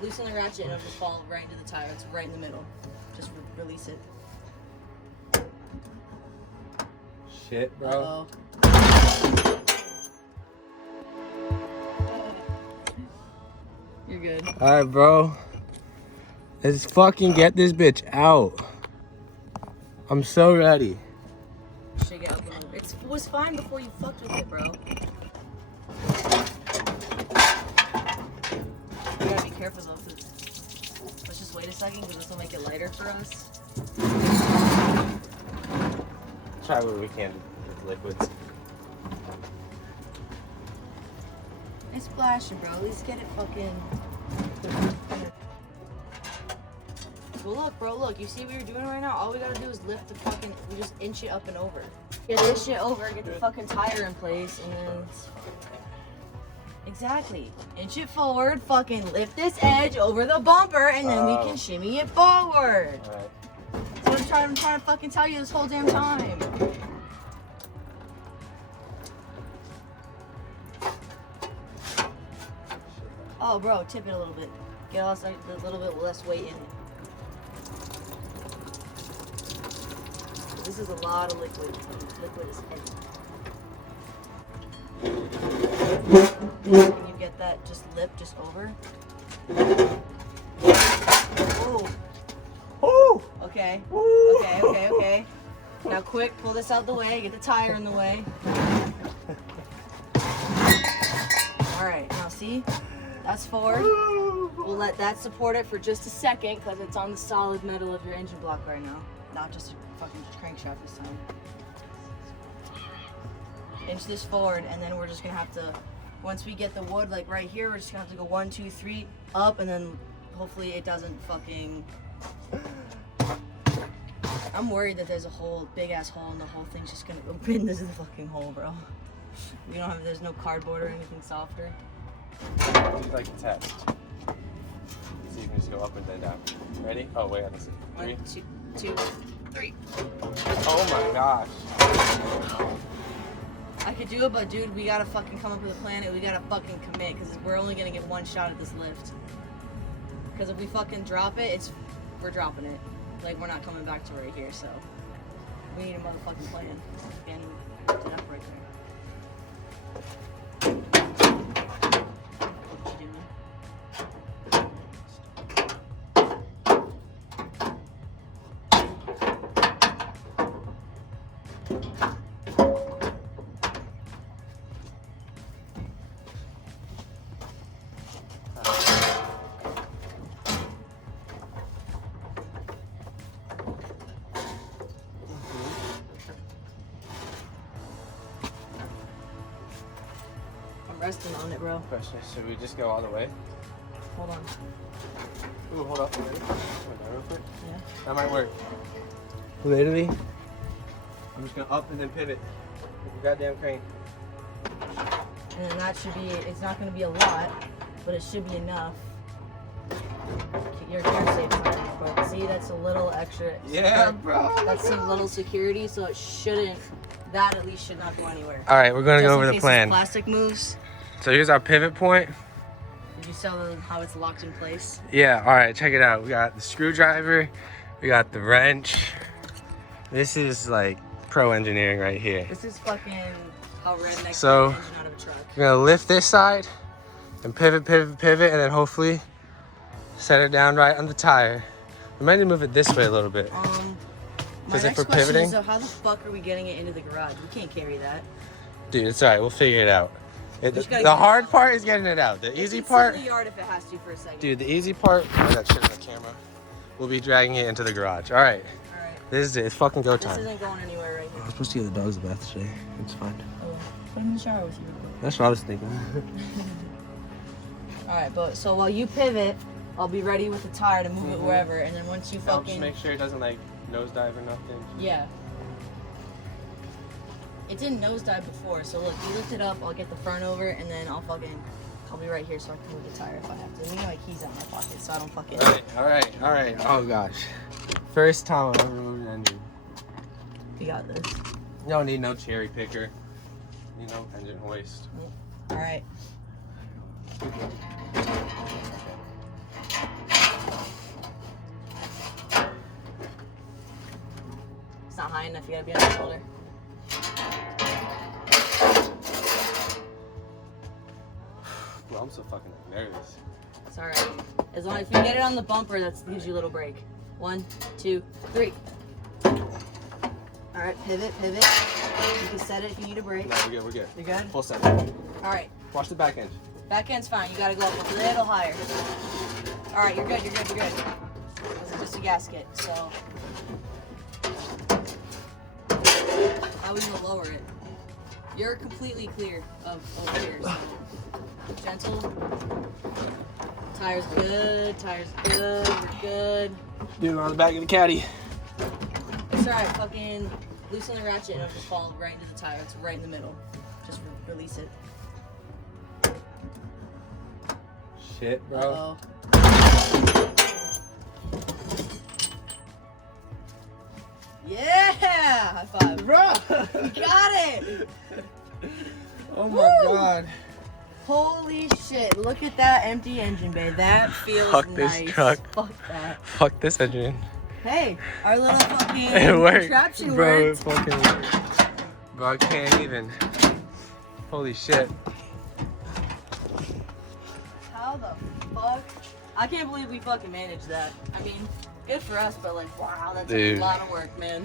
Loosen the ratchet and it'll just fall right into the tire. It's right in the middle. Just release it. Shit, bro. Uh-oh. You're good. Alright, bro. Let's fucking get this bitch out. I'm so ready. Should get up a little. It was fine before you fucked with it, bro. You gotta be careful though, because let's just wait a second, because this will make it lighter for us. Try what we can with liquids. It's splashing, bro. At least get it fucking. Well, look, bro, look. You see what you're doing right now? All we gotta do is lift the fucking. We just inch it up and over. Get this shit over, get the fucking tire in place, and then. Exactly. Inch it forward, fucking lift this edge over the bumper, and then we can shimmy it forward. Alright. That's what I'm trying to fucking tell you this whole damn time. Oh, bro, tip it a little bit. Get a little bit less weight in it. This is a lot of liquid. Liquid is heavy. Can you get that just lip just over? Oh. Ooh. Okay. Ooh. Okay. Now quick, pull this out the way. Get the tire in the way. Alright, now see? That's forward. We'll let that support it for just a second because it's on the solid metal of your engine block right now. Not just a fucking crankshaft this time. Inch this forward, and then we're just gonna have to, once we get the wood like right here, we're just gonna have to go 1, 2, 3 up, and then hopefully it doesn't fucking. I'm worried that there's a hole, big ass hole, and the whole thing's just gonna go in this fucking hole, bro. We don't have, there's no cardboard or anything softer. Like a test. So you can just go up and then down. Ready? Oh wait, let's see. 1, 2, 3. Oh my gosh. I could do it, but dude, we gotta fucking come up with a plan. We gotta fucking commit, because we're only gonna get one shot at this lift. Because if we fucking drop it, we're dropping it. Like, we're not coming back to right here, so we need a motherfucking plan. And lift it up right there. What you doing? Resting on it, bro. Question, should we just go all the way? Hold on. Ooh, hold up. Ready? Real quick. Yeah. That might work. Literally. I'm just gonna up and then pivot. With the goddamn crane. And then that should be, it's not gonna be a lot, but it should be enough. You're safe time, bro. See, that's a little extra. Yeah, bro. That's a little security, so it shouldn't, that at least should not go anywhere. Alright, we're gonna Just go in over the case plan. Plastic moves. So here's our pivot point. Did you tell them how it's locked in place? Yeah, alright, check it out. We got the screwdriver, we got the wrench. This is like pro engineering right here. This is fucking how rednecks So, get an engine out of a truck. we're gonna lift this side and pivot, and then hopefully set it down right on the tire. We might need to move it this way a little bit. My Because next if we're question pivoting, is, so how the fuck are we getting it into the garage? We can't carry that. dude, it's alright, we'll figure it out. just gotta get The it hard out. part is getting it out. The easy It's part, in the yard if it has to for a second. dude, the easy part, oh, that shit in the camera, we'll be dragging it into the garage. Alright, Alright. this is it. It's fucking go This time. isn't going anywhere right here. I'm supposed to give the dogs a bath today. It's fine. Oh, put him in the shower with you. That's what I was thinking. Alright, but so while you pivot, I'll be ready with the tire to move it wherever, and then once you I'll fucking... just make sure it doesn't like nosedive or nothing. Yeah. It didn't nosedive before, so look, you lift it up, I'll get the front over, and then I'll be right here so I can move the tire if I have to. Let me get my keys out of my pocket so I don't fucking... Alright. Oh gosh. First time I ever moved an engine. We got this. You don't need no cherry picker. You know, engine hoist. Alright. high enough. You gotta be on your shoulder. Bro, I'm so fucking nervous. It's alright. As long as you get it on the bumper, that gives you a little break. 1, 2, 3. Alright, pivot. You can set it if you need a break. No, we're good. You're good? Full set. Alright. Watch the back end. Back end's fine. You gotta go up a little higher. Alright, you're good. This is just a gasket, so. I was gonna lower it. You're completely clear of over here. So. Gentle. Tires good. We're good. Dude, on the back of the caddy. It's alright. Fucking loosen the ratchet and it'll just fall right into the tire. It's right in the middle. Just release it. Shit, bro. Uh-oh. Yeah! High five. Bro! You got it! Oh my Woo! god. Holy shit, look at that empty engine bay. That feels Fuck nice. this truck. Fuck that. Fuck this engine. Hey, our little fucking It worked. contraption Bro, worked. it fucking worked. Bro, I can't even. Holy shit. How the fuck? I can't believe we fucking managed that. I mean, good for us, but like, wow, that's Dude. a lot of work, man.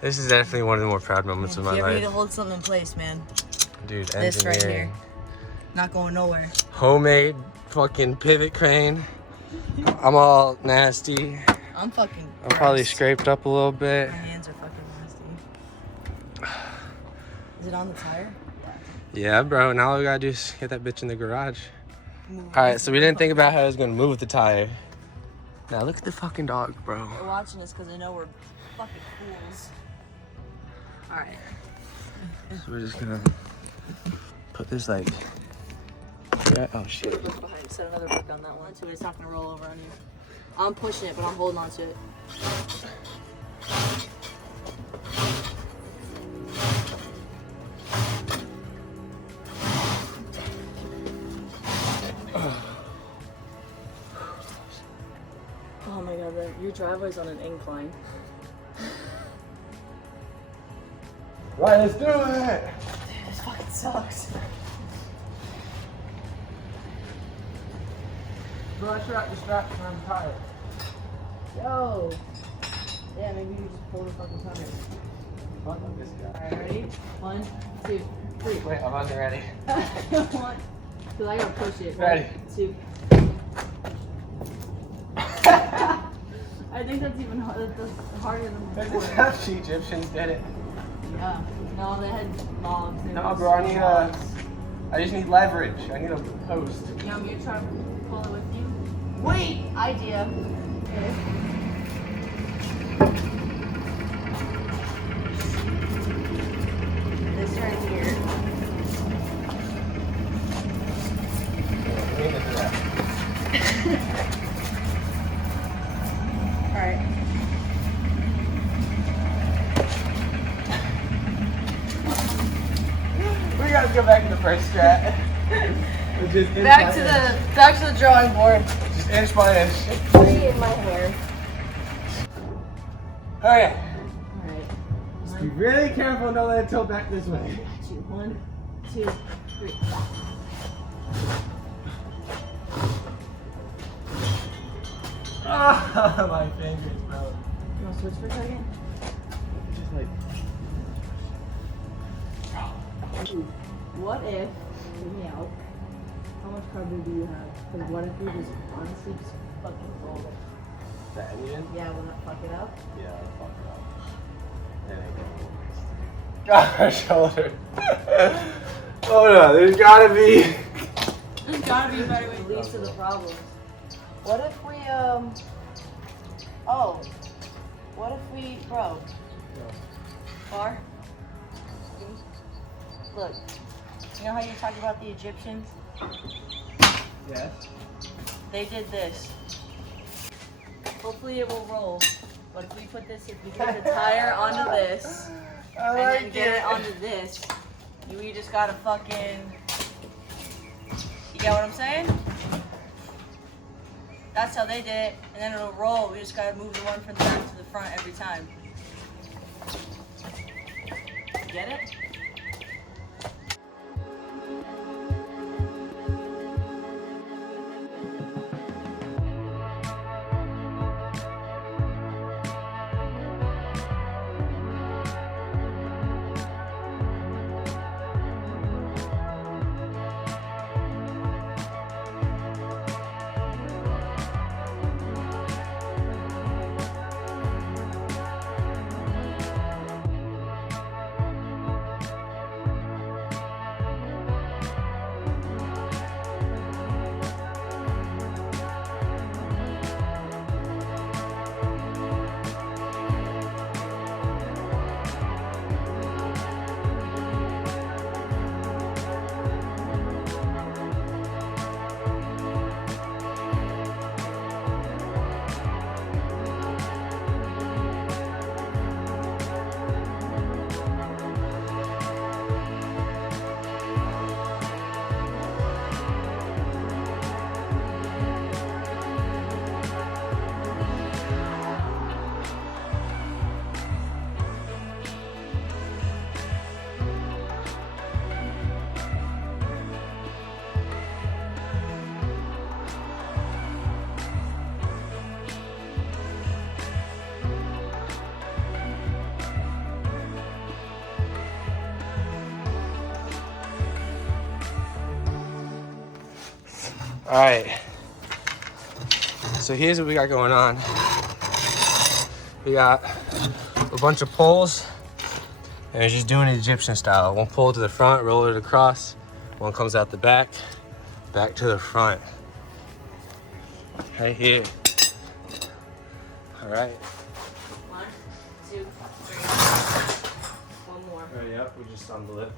This is definitely one of the more proud moments of my If you ever need life. to hold something in place, man. Dude, This right engineering. here. Not going nowhere. Homemade fucking pivot crane. I'm all nasty. I'm fucking I'm probably gross. scraped up a little bit. My hands are fucking nasty. Is it on the tire? Yeah, bro. Now all we gotta do is get that bitch in the garage. Move All right, so we didn't think about how it was gonna move with the tire. Now look at the fucking dog, bro. They're watching this because they know we're fucking fools. Alright. So we're just gonna put this like. Yeah. Oh shit. Look behind. Set another brick on that one too. It's not gonna roll over on you. I'm pushing it, but I'm holding on to it. Oh my god, your driveway's on an incline. Right, let's do it. Dude, this fucking sucks. Bro, I should wrap the straps around the tire. Yo. Yeah, maybe you just pull the fucking tire. Fuck this guy. Alright, ready? 1, 2, 3. Wait, I'm not ready. One. Cause I gotta push it. Ready. 1, 2. I think that's even that's harder than This before. is how the Egyptians did it. Yeah. No, they had logs. They No, were bro, I need logs. I just need leverage. I need a post. You want me to try to pull it with you? Wait! Idea. Okay. This right here. Lean into that. Alright. We gotta go back to the first strat. Just inch Back by to inch. the drawing board. Just inch by inch. It's free in my hair. Okay. Alright. Just be really careful and don't let it tilt back this way. Got you. 1, 2, 3. Ah, my fingers, bro. You want to switch for a second? Just like. What if, hear me out, how much carbon do you have? Because what if you just honestly just fucking roll it? The engine? Yeah, will that fuck it up? Yeah, I'll fuck it up. Then I get God, shoulder. Oh no, there's gotta be. There's gotta be a better way to lead to the problems. What if we, oh, what if we, bro, bar? Look, you know how you talk about the Egyptians? Yes. They did this. Hopefully it will roll. But if we put the tire onto this, and then get it onto this, you just gotta fucking, you get what I'm saying? That's how they did it, and then it'll roll. We just gotta move the one from the back to the front every time. Get it? All right. So here's what we got going on. We got a bunch of poles, and we're just doing it Egyptian style. One pole to the front, roll it across. One comes out the back, back to the front. Right here. All right. 1, 2, 3. One more. Oh, yep, we just on the lip.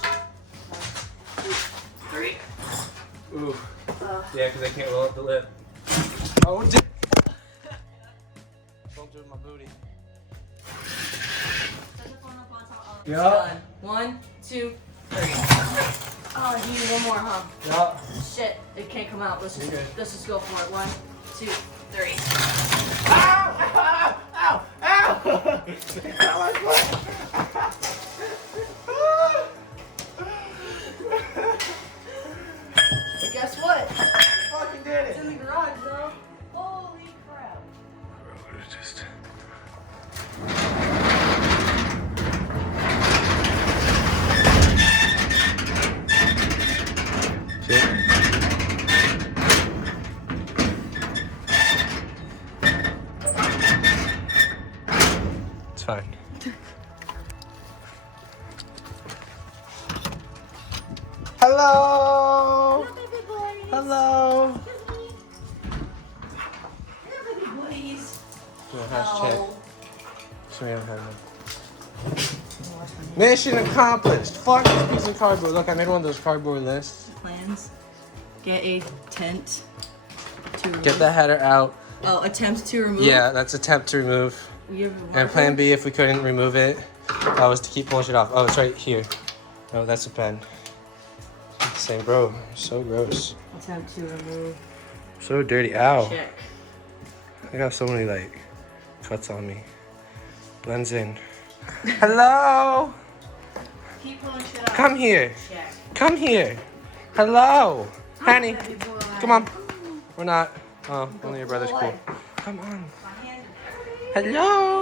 1, 2, 3. Ooh. Yeah, because I can't roll up the lip. Oh, dude. Don't do it with my booty. Yeah. Done. 1, 2, 3. Oh, you need one more, huh? Yeah. Shit, it can't come out. Let's just go for it. 1, 2, 3. Ow! Ow! Ow! Ow! Ow, my foot! Guess what? Fucking did It's in the garage, bro. Holy crap. Just... It's fine. Hello! Hello! So we don't have it. Mission accomplished! Fuck this piece of cardboard. Look, I made one of those cardboard lists. Plans. Get a tent to remove. Get the header out. Oh, attempt to remove? Yeah, that's attempt to remove. You have a And marker? plan B, if we couldn't remove it, was to keep pulling it off. Oh, it's right here. Oh, that's a pen. Same, bro. So gross. Attempt to remove. So dirty. Ow. Check. I got so many, like, cuts on me. Blends in. Hello! Keep pulling shit off. Come here. Check. Come here. Hello. Honey. Baby boy. Come on. We're not. Oh, only your brother's Go cool. away. Come on. My hand. Hello.